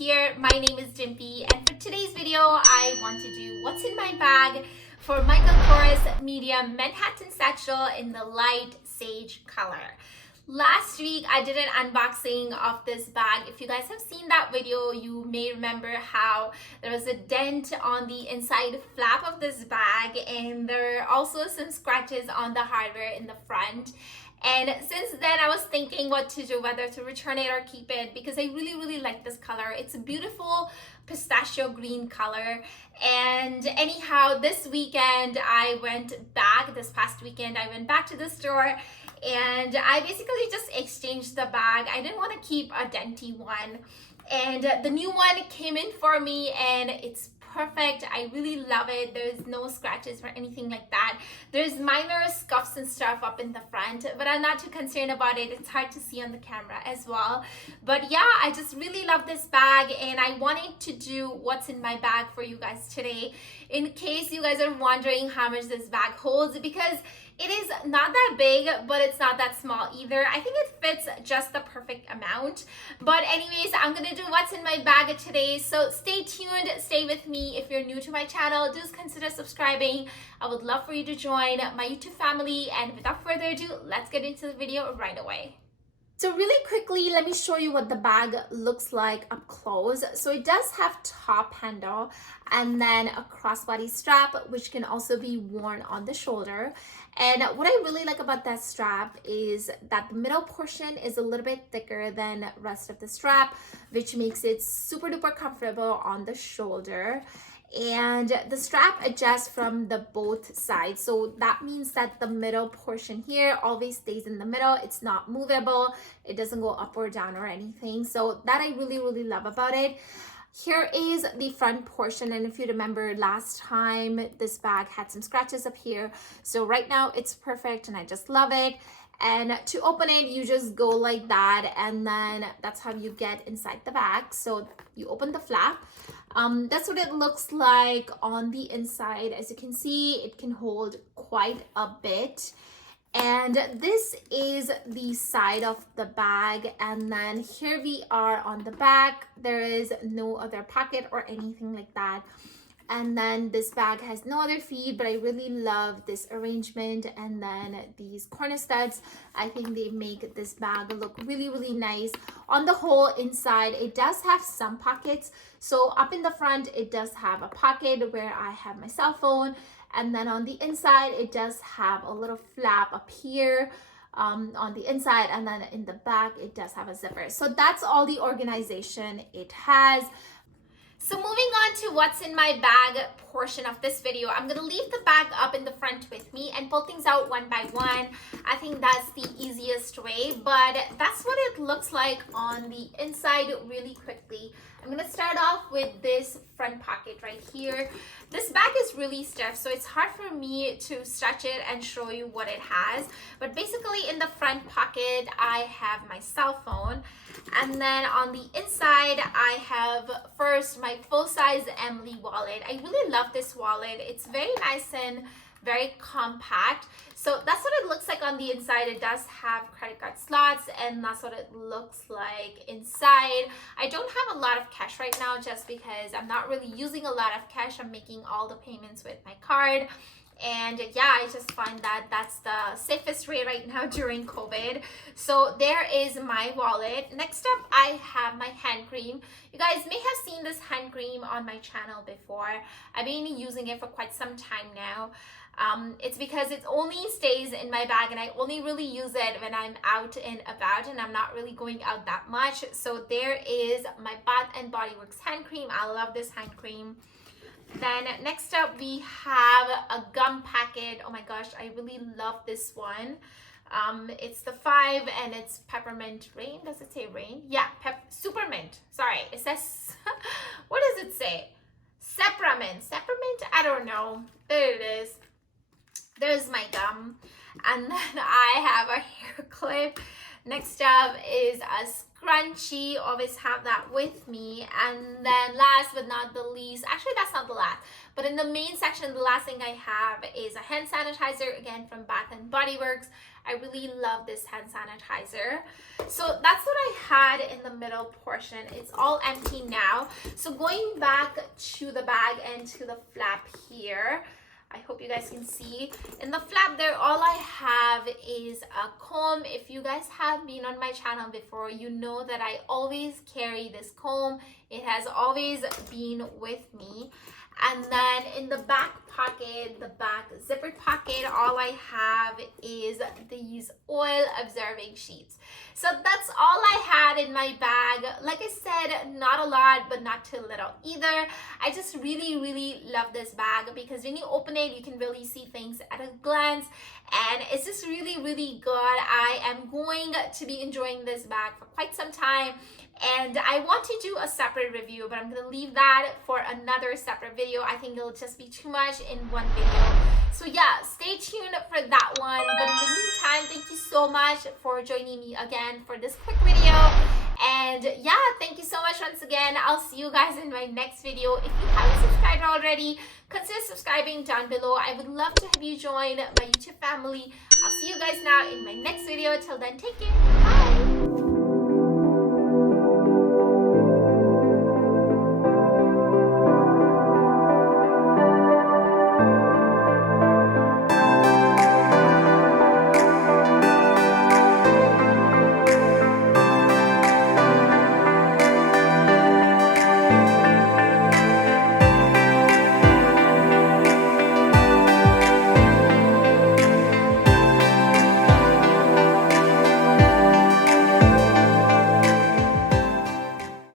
here. My name is Dimpy, and for today's video, I want to do what's in my bag for Michael Kors Manhattan Satchel in the light sage color. Last week, I did an unboxing of this bag. If you guys have seen that video, you may remember how there was a dent on the inside flap of this bag, and there are also some scratches on the hardware in the front. And since then, I was thinking what to do, whether to return it or keep it, because I really like this color. It's a beautiful pistachio green color. And anyhow, this past weekend, I went back to the store and I basically just exchanged the bag. I didn't want to keep a denty one. And the new one came in for me and it's perfect. I really love it. There's no scratches or anything like that. There's minor scuffs and stuff up in the front, but I'm not too concerned about it. It's hard to see on the camera as well. But yeah, I just really love this bag and I wanted to do what's in my bag for you guys today, in case you guys are wondering how much this bag holds, because it is not that big, but it's not that small either. I think it fits just the perfect amount. But anyways, I'm gonna do what's in my bag today. So stay tuned, stay with me. If you're new to my channel, do consider subscribing. I would love for you to join my YouTube family. And without further ado, let's get into the video right away. So really quickly, let me show you what the bag looks like up close. So it does have top handle and then a crossbody strap, which can also be worn on the shoulder. And what I really like about that strap is that the middle portion is a little bit thicker than rest of the strap, which makes it super duper comfortable on the shoulder. And the strap adjusts from the both sides, so that means that the middle portion here always stays in the middle. It's not movable, it doesn't go up or down or anything, so that I really love about it. Here is the front portion, and if you remember last time, this bag had some scratches up here, so right now it's perfect and I just love it. And to open it, you just go like that, and then that's how you get inside the bag. So you open the flap. That's what it looks like on the inside. As you can see, it can hold quite a bit. And this is the side of the bag, and then here we are on the back. There is no other pocket or anything like that. And then this bag has no other feet, but I really love this arrangement. And then these corner studs, I think they make this bag look really nice. On the whole inside, it does have some pockets. So up in the front, it does have a pocket where I have my cell phone. And then on the inside, it does have a little flap up here on the inside. And then in the back, it does have a zipper. So that's all the organization it has. So moving on to what's in my bag portion of this video, I'm going to leave the bag up in the front with me and pull things out one by one. I think that's the easiest way, but that's what it looks like on the inside really quickly. I'm going to start off with this front pocket right here. This bag is really stiff, so it's hard for me to stretch it and show you what it has. But basically in the front pocket, I have my cell phone. And then on the inside, I have first my full-size Emily wallet. I really love this wallet. It's very nice and very compact. So that's what it looks like on the inside. It does have credit card slots, and that's what it looks like inside. I don't have a lot of cash right now just because I'm not really using a lot of cash. I'm making all the payments with my card. And yeah, I just find that that's the safest way right now during COVID. So there is my wallet. Next up, I have my hand cream. You guys may have seen this hand cream on my channel before. I've been using it for quite some time now. It's because it only stays in my bag and I only really use it when I'm out and about and I'm not really going out that much. So there is my Bath and Body Works hand cream. I love this hand cream. Then next up we have a gum packet. Oh my gosh, I really love this one. It's the 5 and it's peppermint rain. Does it say rain? Yeah, super mint. Sorry, it says what does it say? Peppermint. I don't know. There it is. There's my gum. And then I have a hair clip. Next up is a scrunchie. Always have that with me. And then last but not the least, actually that's not the last, but in the main section, the last thing I have is a hand sanitizer, again from Bath and Body Works. I really love this hand sanitizer. So that's what I had in the middle portion. It's all empty now. So going back to the bag and to the flap here, I hope you guys can see. In the flap there, all I have is a comb. If you guys have been on my channel before, you know that I always carry this comb. It has always been with me. And then in the back pocket, the back zippered pocket, all I have is these oil absorbing sheets. So that's all I had in my bag. Like I said, not a lot, but not too little either. I just really love this bag because when you open it, you can really see things at a glance, and it's just really good. I am going to be enjoying this bag for quite some time. And I want to do a separate review, but I'm going to leave that for another separate video. I think it'll just be too much in one video. So yeah, stay tuned for that one. But in the meantime, thank you so much for joining me again for this quick video. And yeah, thank you so much once again. I'll see you guys in my next video. If you haven't subscribed already, consider subscribing down below. I would love to have you join my YouTube family. I'll see you guys now in my next video. Till then, take care. Bye.